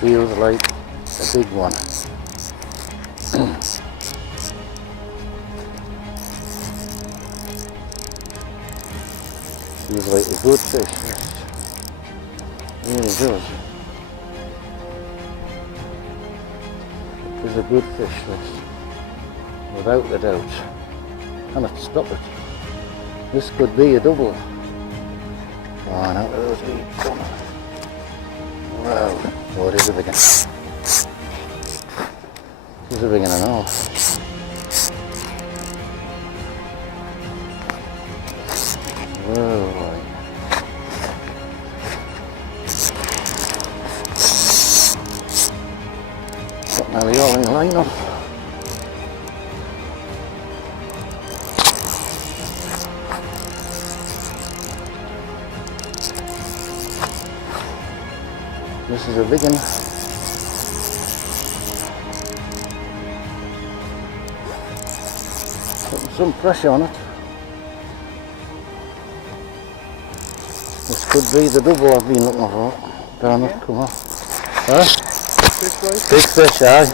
feels like a big one. Feels like a good fish. It really does. It is a good fish, this. Without a doubt. Cannot stop it. This could be a double. Oh no, those be done. Wow. Oh, it is a big one. It is a big one, I know. Whoa. Got nearly all in the line up. This is a big one. Putting some pressure on it. This could be the double I've been looking for. Better not come off. Huh? Big fish, aye.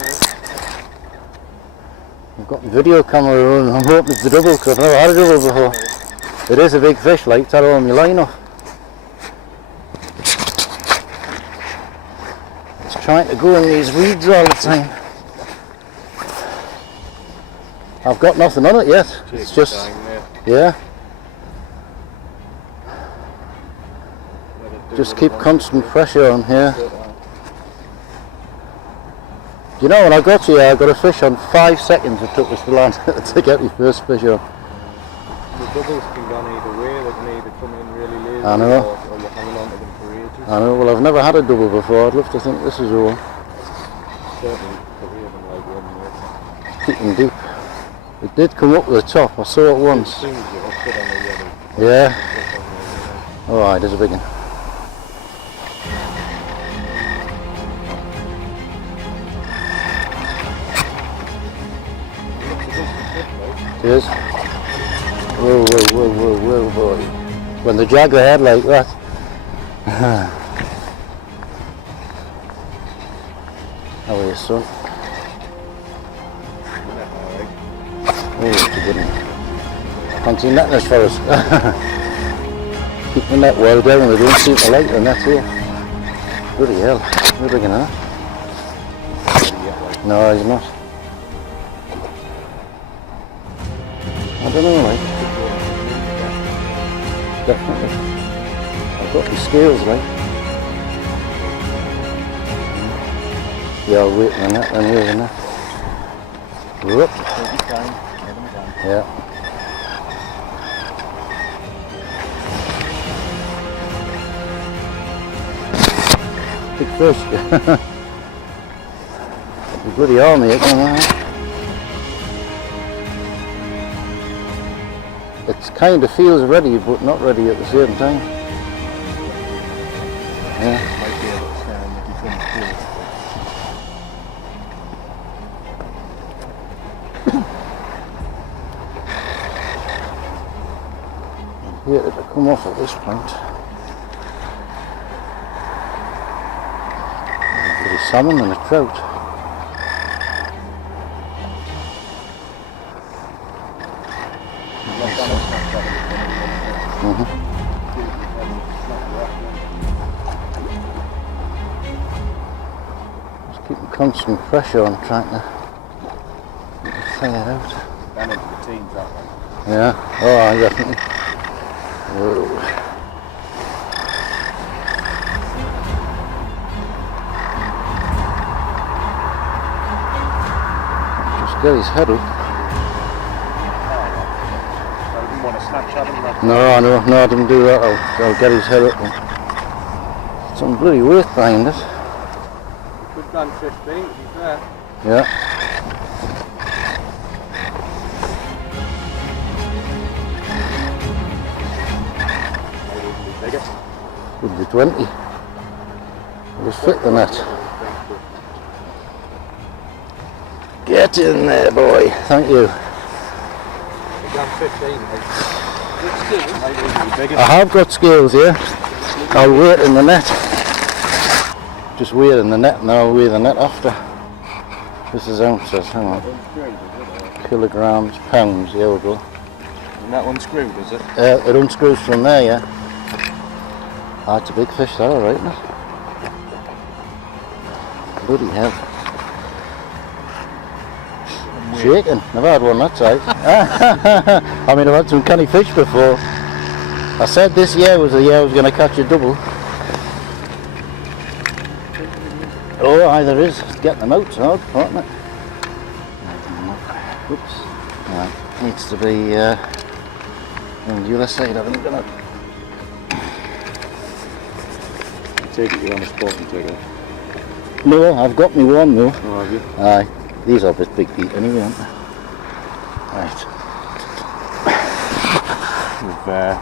I've got the video camera on. I'm hoping it's the double because I've never had a double before. It is a big fish, like that on my line off. Trying to go in these reeds all the time. I've got nothing on it yet. It's just, yeah. Just keep constant pressure on here. You know, when I got here, I got a fish on 5 seconds. It took us to land to get my first fish on. The doubles can go either way. They can either come in really lazy, I know. or you're hanging on to them for ages. I know. Well, I've never had a double before. I'd love to think this is the one. Certainly, three of them like one. Keep them deep. It did come up the top. I saw it once. As soon as you hook it on the yellow. Yeah. Alright, there's a big one. Cheers. Whoa, whoa, whoa, whoa, whoa, boy. When the jag ahead like that. How are you, son? Oh, it's a good one. Fancy netting this for us. Keep the net well down, they don't seem to like the net here. Bloody hell, you're big enough. No, he's not. I don't know, like. Definitely. I've got the scales, like. Yeah, I'll wait on that then, isn't it? Whoop. Yeah. Big fish. The bloody army, it kind of feels ready, but not ready at the same time. Yeah. Here to come off at this point. A bloody salmon and a trout. Just keeping constant pressure on trying to thing it out. Down into the teens, that one. Yeah, oh, definitely. Whoa. Just get his head up. I didn't want to Snapchat him. No, I didn't do that. I'll get his head up. Some bloody weight behind it. Good gone 15, to be fair. Yeah. Would be 20. It was fit the net. Get in there, boy. Thank you. I have got scales here. I'll wait in the net. just weighing the net and I'll weigh the net after. This is ounces, hang on. Kilograms, pounds, there we go. And that unscrewed, is it? It unscrews from there, yeah. That's a big fish, that alright, isn't it? Bloody hell. Shaking, never had one that size. I mean, I've had some canny fish before. I said this year was the year I was going to catch a double. Oh, aye, there is. Getting them out's hard, isn't it? Oops. Right, needs to be on the other side, I think, doesn't it? Take it, you're on the spot and take it. No, I've got me one though. Oh, have you? Aye, these are this big beat anyway, aren't they? Right.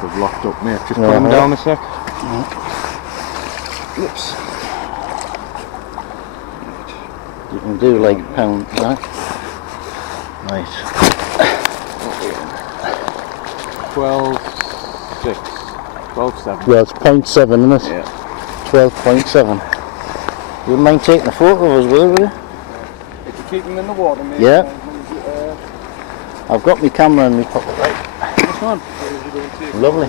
We've locked up, mate. Just put them down a sec. Oops. You can do like pound, right? Right. 12.6. 12.7. Well, it's 0.7, isn't it? Yeah. 12.7. You wouldn't mind taking a photo of us, would you? If you keep them in the water, mate. Yeah. I've got my camera in my pocket. Right. This one. Lovely.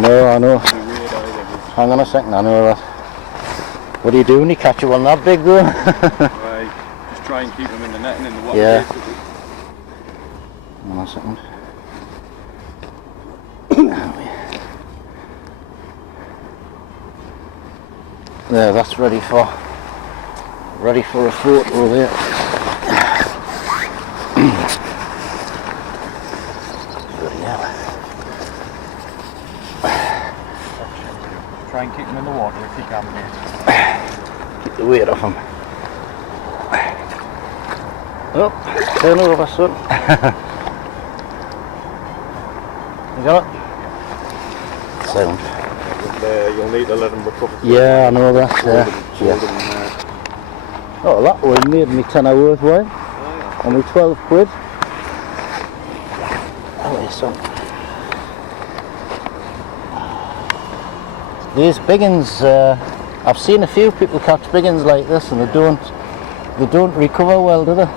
No, I know. Hang on a second, I know that. What do you do when you catch one that big though? Right. Just try and keep them in the net and in the water. Yeah. Hang on a second. There, that's ready for a photo there. Try and keep them in the water if you can, mate. Keep the weight off them. Oh, turn over, son. You got it? Sound. You'll need to let them recover. Yeah, I know that. Yeah. Oh, that one made me tenner worthwhile. Only 12 quid. Oh, yes, son. These big uns, I've seen a few people catch big uns like this, and they don't recover well, do they?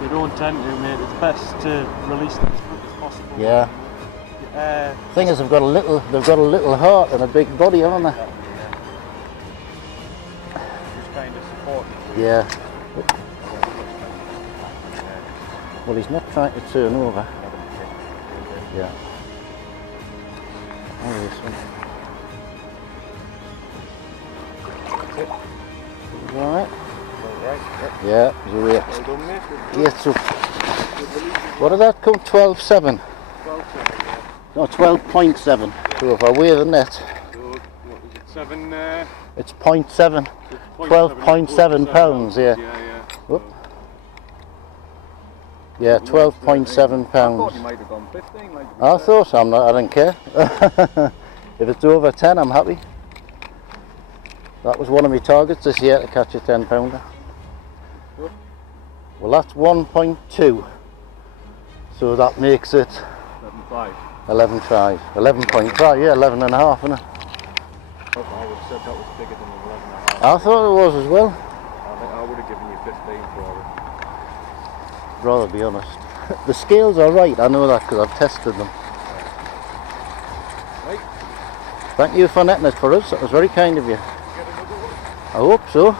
They don't tend to, mate. It's best to release them as quick as possible. Yeah. Thing is, they've got a little heart and a big body, haven't they? Just kind of support. Yeah. Well, he's not trying to turn over. Yeah. Oh, this one. Alright. Yeah, you're right. Yeah, so what did that come? 12.7? 12.7, yeah. No, 12.7. So if I weigh the net, So, what is it, 7? it's 0.7. 12.7 pounds, yeah. Whoop. Yeah, 12.7 I pounds. thought you might have gone 15. Like I thought I don't care. If it's over 10, I'm happy. That was one of my targets this year, to catch a 10 pounder. Well, that's 1.2. So that makes it 11.5. 11.5, yeah, 11 and a half, isn't it? I would have said that was bigger than 11.5. I thought it was as well. I would have given you 15 for it. Rather be honest. The scales are right, I know that because I've tested them. Right. Thank you for netting it for us, that was very kind of you. I hope so.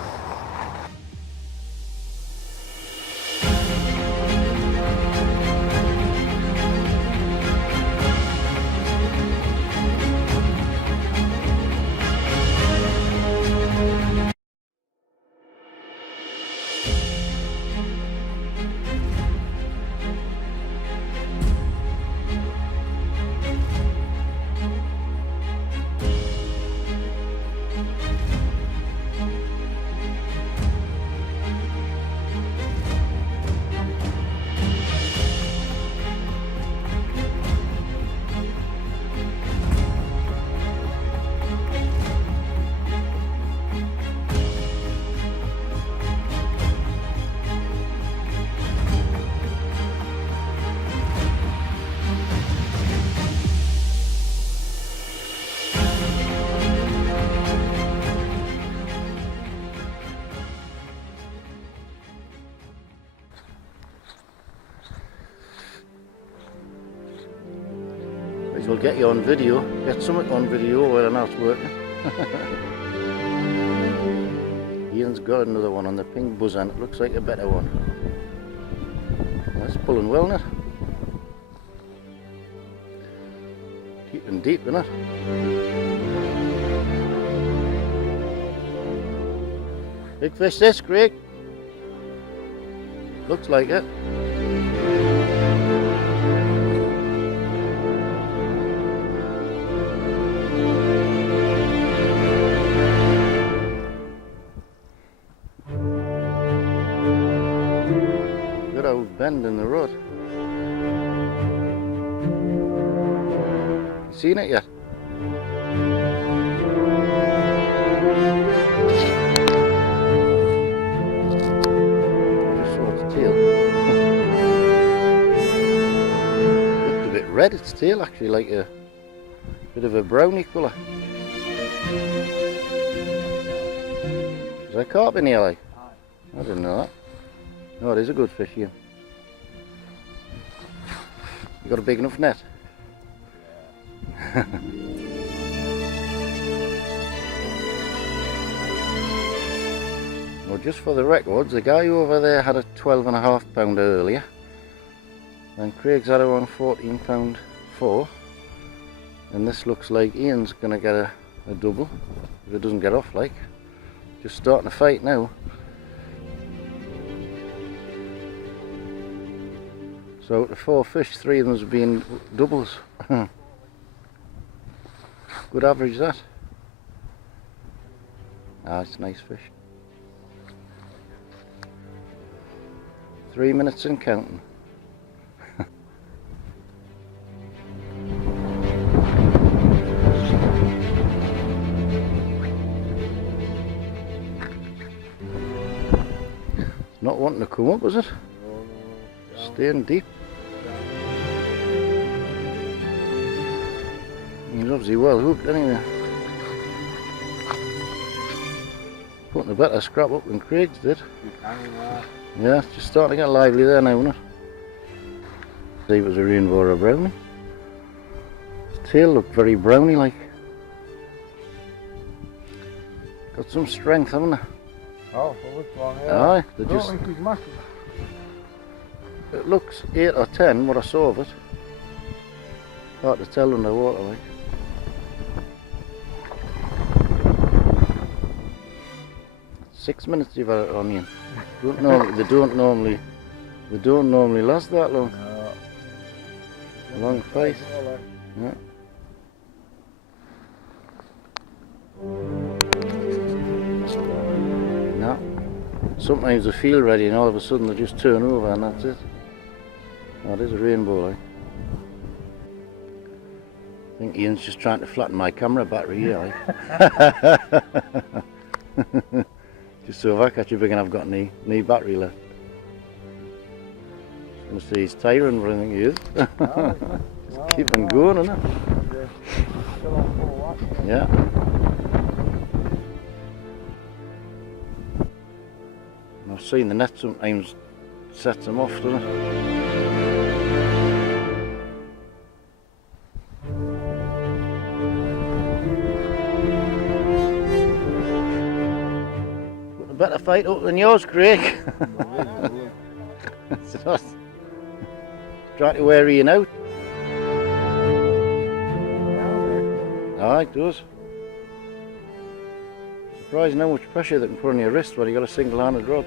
as well get you on video, get something on video whether or not it's working. Ian's got another one on the pink buzz and it looks like a better one. That's pulling well, isn't it? Keeping deep, isn't it? Big fish this, Craig. Looks like it. Good old bend in the rod. You seen it yet? Red, its tail actually like a bit of a browny colour. Is there carp in here like? I didn't know that. Oh, it is a good fish here. You got a big enough net? Yeah. Well, just for the records, the guy over there had a 12.5 pounder earlier. And Craig's had her on 14 pound 4, and this looks like Ian's gonna get a double if it doesn't get off. Like, just starting to fight now. So out of 4 fish, 3 of them's been doubles. Good average that. Ah, it's a nice fish. 3 minutes and counting. Not wanting to come up, was it? No. Staying deep. He's obviously well hooked anyway. Putting a better scrap up than Craig's did. Yeah, it's just starting to get lively there now, isn't it? See, it was a rainbow or a brownie. His tail looked very browny like. Got some strength, haven't they? Oh, well, which one? Yeah. Aye, I they don't just. think he's massive. It looks 8 or 10 what I saw of it. Hard to tell underwater like. Six minutes you've had it on you. They don't normally last that long. No. Long face. Yeah. No. Sometimes they feel ready and all of a sudden they just turn over and that's it. That is a rainbow like. I think Ian's just trying to flatten my camera battery here like. Just so if I catch a big and I've got any battery left. I'm gonna say he's tiring, but I think he is. Just keeping going, isn't it? Still on full watch. Yeah. And I've seen the net sometimes sets them off, doesn't it? A better fight up than yours, Craig. Trying to wear Ian out. Aye, it does. Surprising how much pressure they can put on your wrist when you got a single-handed rod.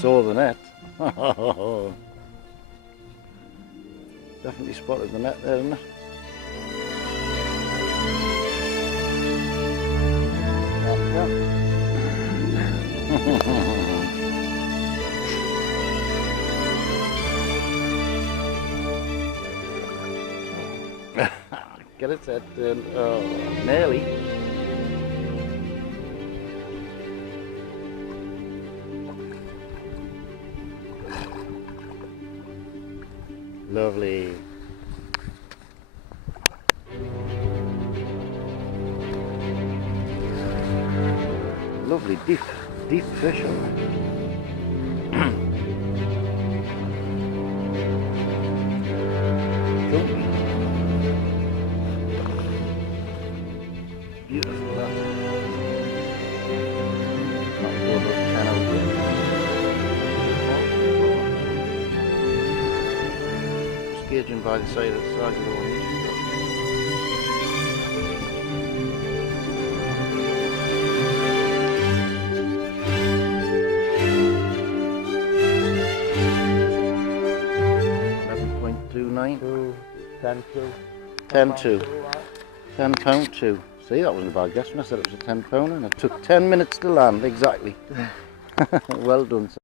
Saw the net. Definitely spotted the net there, didn't it? Get it at nearly. Lovely. lovely deep fish. Chunky. Beautiful that. Not sure about 10 out here. Just gauging by the size of the one. Two, 10 2. 10 2. 10 pound 2. See, that wasn't a bad guess when I said it was a 10 pounder, and it took 10 minutes to land, exactly. Well done, sir.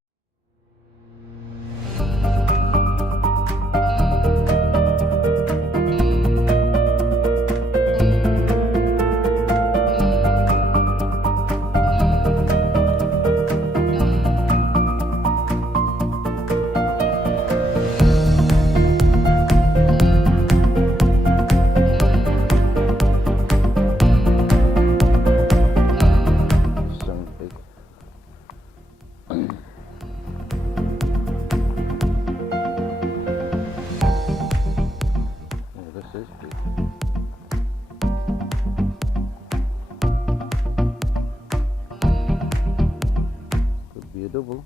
Could be a double.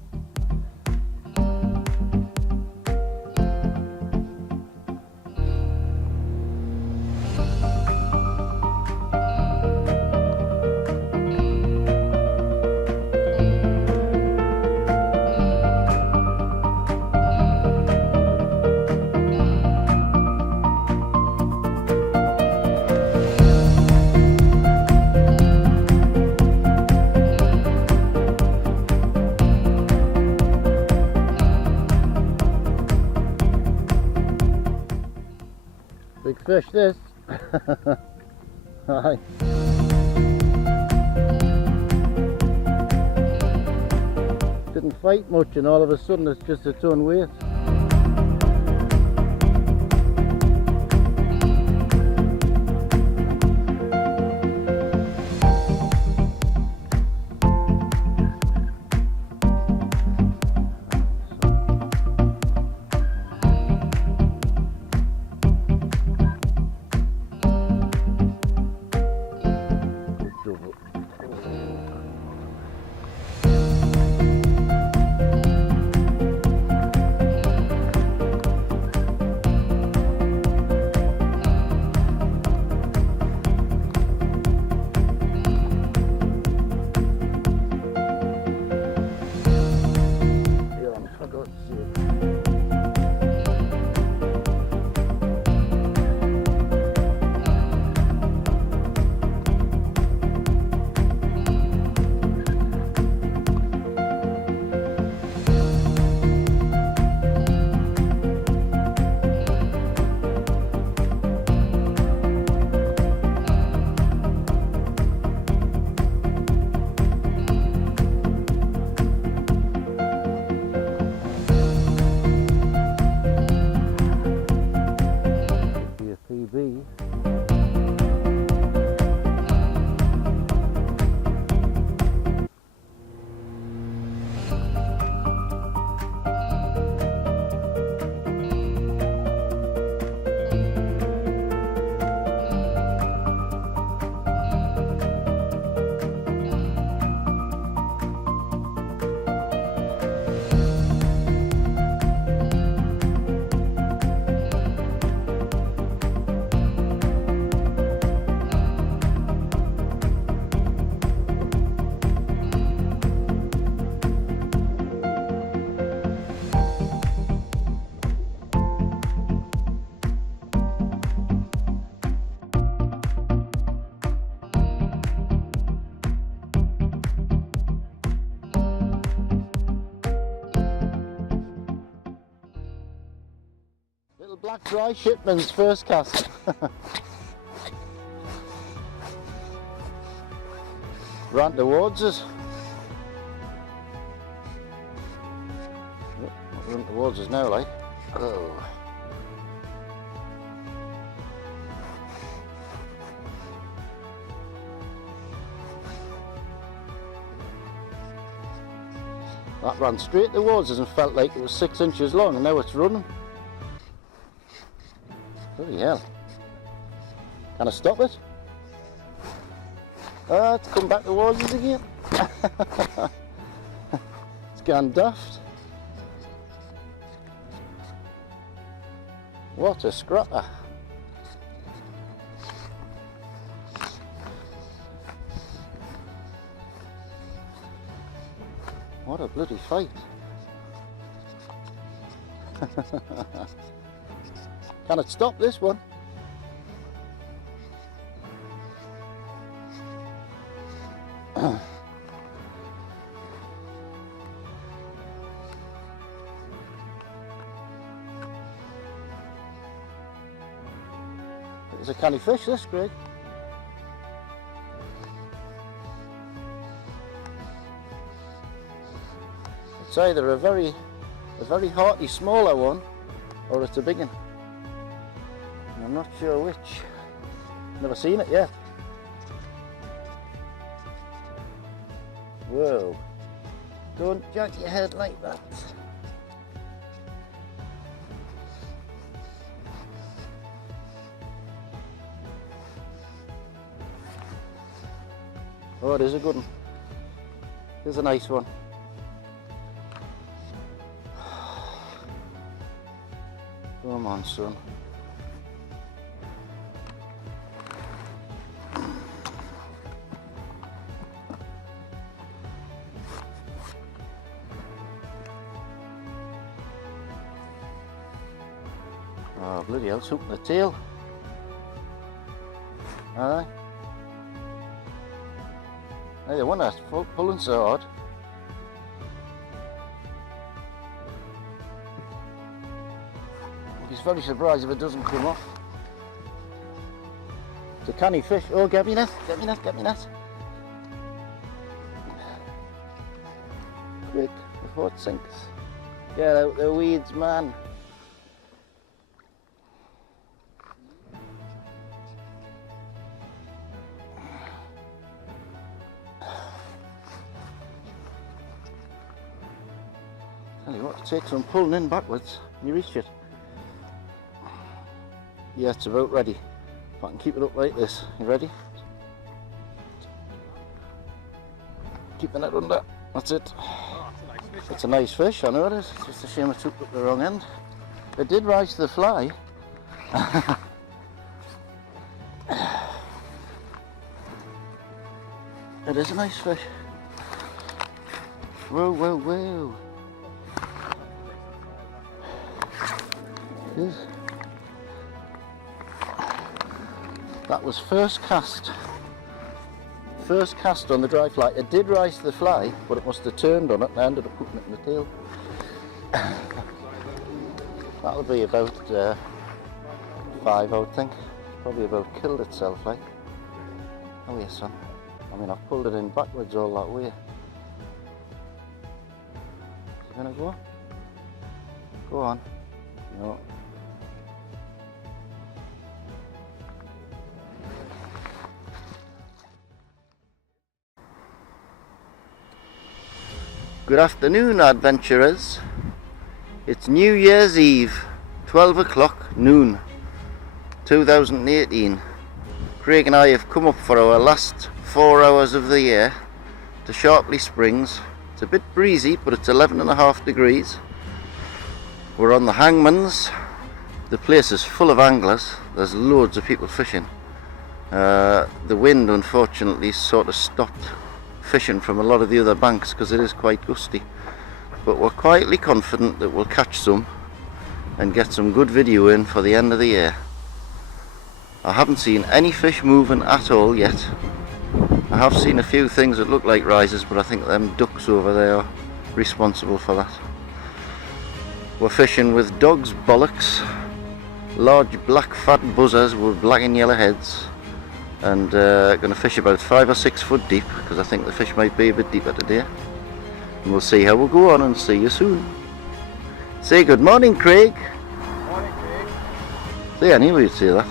Big fish this. Aye. Didn't fight much and all of a sudden it's just its own weight. Black dry shipman's first cast. Ran towards us. Run towards us now, like. Oh. That ran straight towards us and felt like it was 6 inches long, and now it's running. Bloody hell. Can I stop it? Ah, it's come back towards us again. It's gone daft. What a scrapper. What a bloody fight. Can it stop this one? It's a canny fish, this, Greg. It's either a very hearty smaller one, or it's a big one. I'm not sure which. Never seen it yet. Whoa! Don't jack your head like that. Oh, it is a good one. Here's a nice one. Come on, son. Oh, bloody hell, it's hooked in the tail. Aye. Hey, the one that's pulling so hard. He's very surprised if it doesn't come off. It's a canny fish. Oh, get me net, get me net, get me net. Quick, before it sinks. Get out the weeds, man. Tell you what, it takes some pulling in backwards when you reach it. Yeah, it's about ready. If I can keep it up like this. You ready? Keep the net under. That's it. It's a nice fish, I know it is. It's just a shame I took up the wrong end. It did rise to the fly. It is a nice fish. Whoa, whoa, whoa. It is. That was first cast. First cast on the dry fly. It did rise to the fly, but it must have turned on it and I ended up putting it in the tail. That'll be about 5, I would think. It's probably about killed itself, like. Oh yes, son. I mean, I've pulled it in backwards all that way. Is it gonna go? Go on. No. Good afternoon, adventurers. It's New Year's Eve, 12 o'clock noon, 2018. Craig and I have come up for our last 4 hours of the year to Sharpley Springs. It's a bit breezy, but it's 11.5 degrees. We're on the Hangman's. The place is full of anglers. There's loads of people fishing. The wind, unfortunately, sort of stopped fishing from a lot of the other banks because it is quite gusty, but we're quietly confident that we'll catch some and get some good video in for the end of the year. I haven't seen any fish moving at all yet. I have seen a few things that look like risers, but I think them ducks over there are responsible for that. We're fishing with dog's bollocks, large black fat buzzers with black and yellow heads, and going to fish about 5 or 6 foot deep because I think the fish might be a bit deeper today. And we'll see how we'll go on and see you soon. Say good morning, Craig. Morning, Craig. See, I knew you'd say that.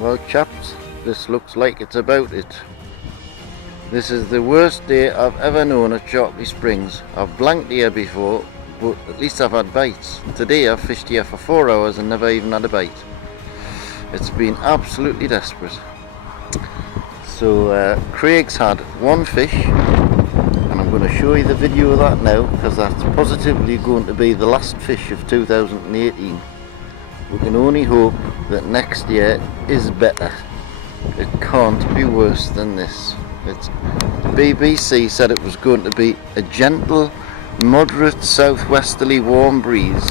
Well, chaps, this looks like it's about it. This is the worst day I've ever known at Chalkley Springs. I've blanked here before, but at least I've had bites. Today I've fished here for 4 hours and never even had a bite. It's been absolutely desperate. So Craig's had one fish, and I'm going to show you the video of that now, because that's positively going to be the last fish of 2018. We can only hope that next year is better. It can't be worse than this. The BBC said it was going to be a gentle, moderate southwesterly warm breeze.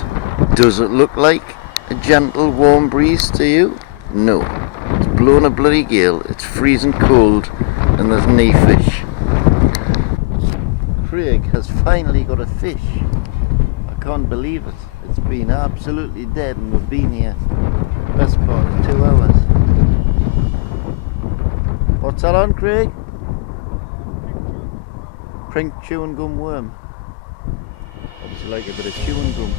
Does it look like a gentle warm breeze to you? No. It's blowing a bloody gale, it's freezing cold, and there's no fish. Craig has finally got a fish. I can't believe it. It's been absolutely dead and we've been here best part of 2 hours. What's that on, Craig? Pink chewing gum worm. Obviously like a bit of chewing gum.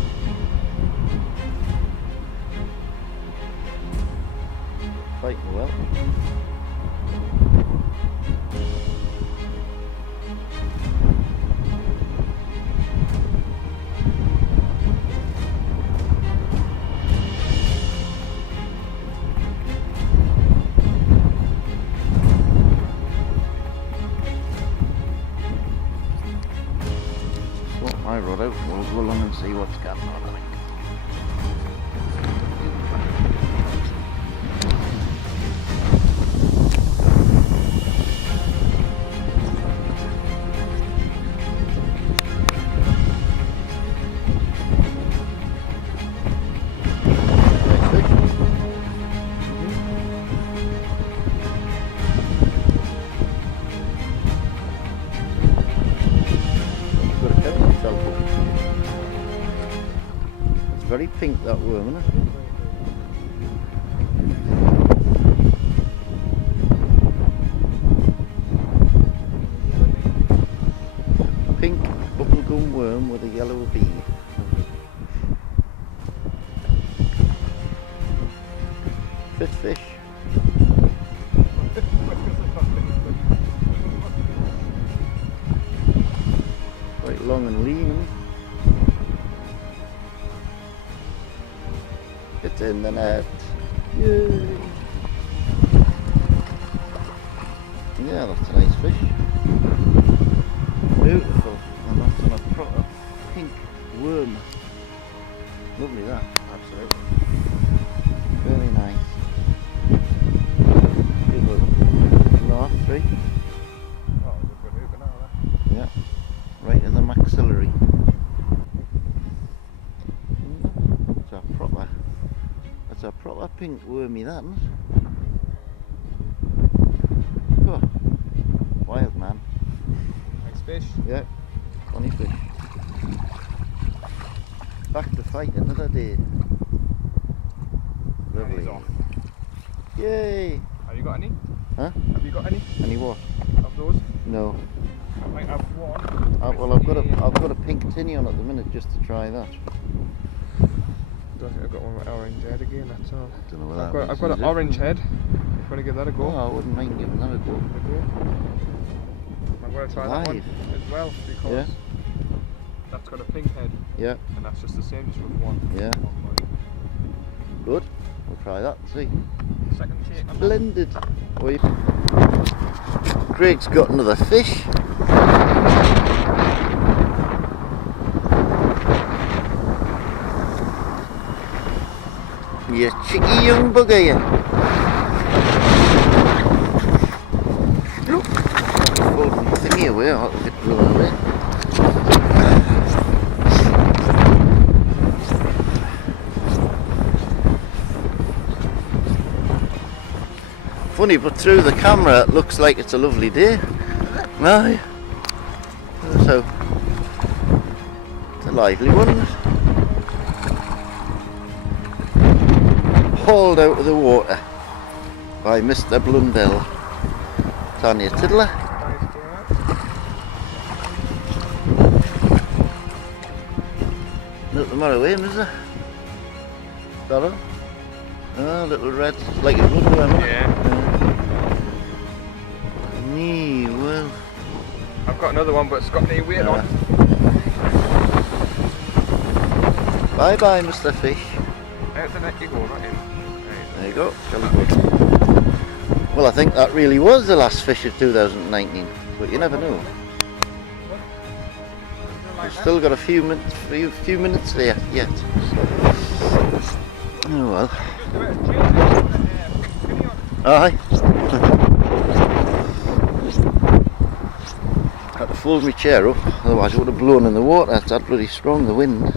Fighting well. Swap my rod out, we'll go along and see what's going on, I think. Very pink, that worm, isn't it? Pink bubblegum worm with a yellow bead. Fit fish. Quite long and lean. It's in the net. Yay! Yeah, that's a nice fish. Beautiful. And that's on a proper pink worm. Lovely that, absolutely. Very nice. Good one. No, 3. Oh, there's a good hook now, that. Yeah. Right in the maxillary. It's a proper pink wormy, that, isn't it? Oh, wild man. Nice fish. Yeah, funny fish. Back to fight another day. Lovely. He's off. Yay! Have you got any? Huh? Have you got any Any what? of those? No. I might have one. Well, I've got a pink tinny on at the minute just to try that. Don't think I've got one with orange head again, that's all. Don't know what I've got an orange head. If you want to give that a go. Oh, I wouldn't mind giving that a go. I'm going to try that one Live. as well because Yeah. that's got a pink head Yeah, and that's just the same, just with one. yeah. one body. Good. We'll try that and see. Second take on that. Splendid. Craig's got another fish. You cheeky young bugger, you. Look. Holding the thingy away, I'll get blown away. Funny, but through the camera it looks like it's a lovely day. Aye. So, it's a lively one, isn't it? Hauled out of the water by Mr. Blundell. Tanya Tiddler. Nothing more away, is there? Sorrow? Oh, little red, like a bloodworm. Yeah. Well. I've got another one, but it's got no weight on. Bye bye, Mr. Fish. Out the net you go, not in. There you go, jolly good. Well, I think that really was the last fish of 2019, but you never know. We've still got a few minutes there yet. Oh well. Aye. Had to fold my chair up, otherwise it would have blown in the water. It's that bloody strong, the wind.